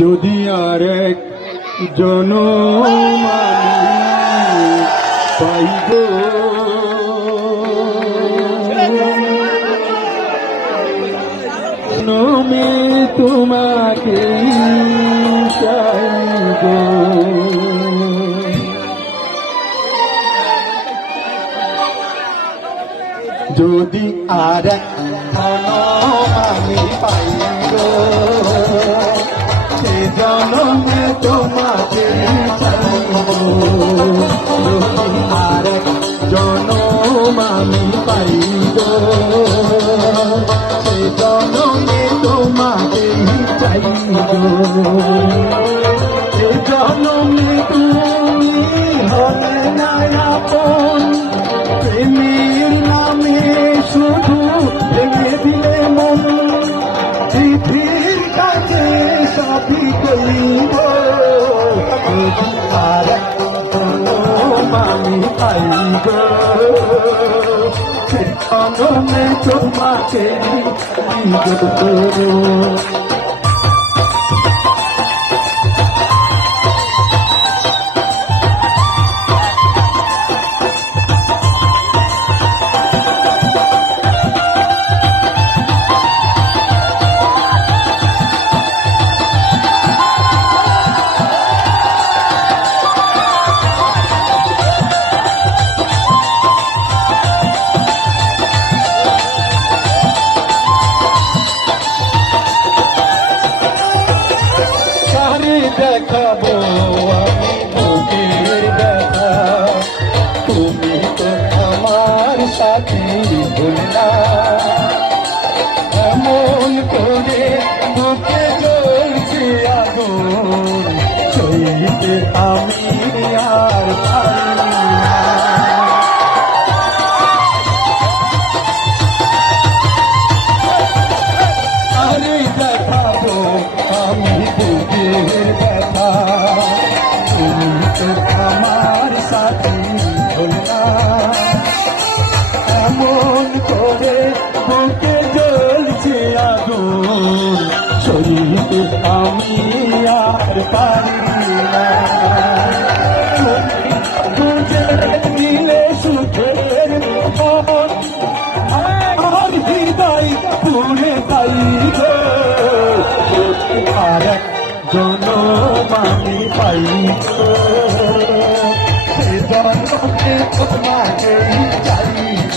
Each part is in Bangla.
যদি আর এক জনম পাইব জনমে তোমাকে চাইব। যদি আর এক জনম আমি পাইব সে জনমে তোমাকে চাইব। যদি আর এক জনম আমি পাইব সে জনমে তোমাকে চাইব। সে জনমে তুমি হবে না আপন, প্রেমের নামে শুধু ভেঙে দিলে মন। পৃথিবীর কাছে সবই করিব আর আমি পাইব সে জনমে তোমাকে দেখাবো আমি বুকের ব্যথা, তুমি তো আমার সাথে ভুলনা। এমন করে বুকে জ্বলছে আগুন, সইতে আমি আর পারি না। আরে দেখাবো আমি বুকের ব্যথা, তুমি তো আমার সাথে ভুলনা। এমন করে বুকে জ্বলছে আগুন, সইতে আমি আর পারি না। বুঝে দিলে সুখের মন, আমার হৃদয় পুড়ে যাইব। আর এক জনম আমি পাইব সে জনমে তোমাকে চাইব।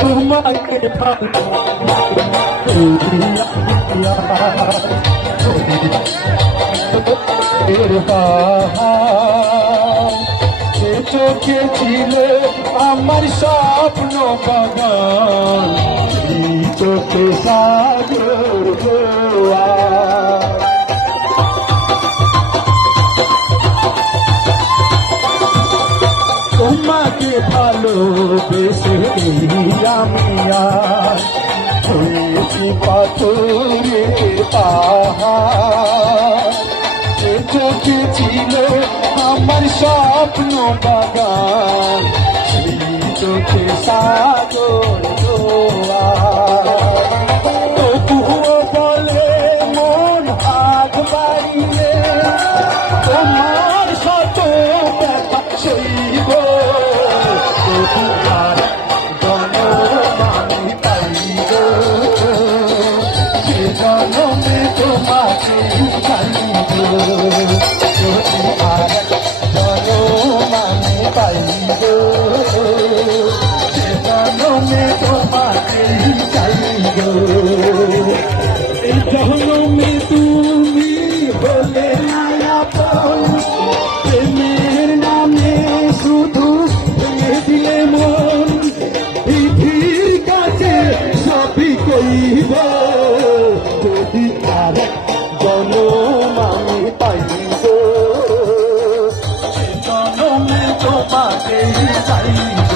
তোমাকে চোখে ছিল আমার স্বপ্ন বাগান, চোখে সাগর গোয়া। তোমাকে ভালোবেসে আমি আর হয়েছি পাথরের পাহাড়। চোখে ছিল আমার স্বপ্ন বাগান, সেই চোখে সাগর তবুও বলে মন হাত বাড়িয়ে তোমার শত ব্যথা সইব। তোমার জনম আমি পাইব সে জনমে তোমাকে চাইব। আর জনম আমি পাইব সে জনমে তোমাকে চাইব। এই জনমে তুমি যদি আরেক জনম আমি পাই গো জনমে তোমাকেই চাইব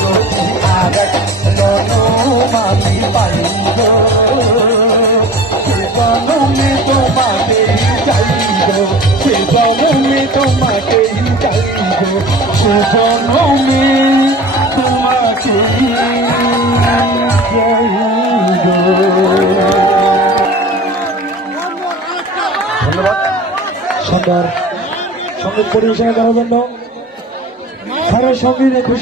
যদি আরেক জনম আমি পাই গো জনমে তোমাকেই চাইব সে জনমে তোমাকেই চাইব সে জনমে তোমাকেই ধন্যবাদ সুন্দর সঙ্গীত পরিবেশনা করার জন্য স্যারের সঙ্গীতে খুশি।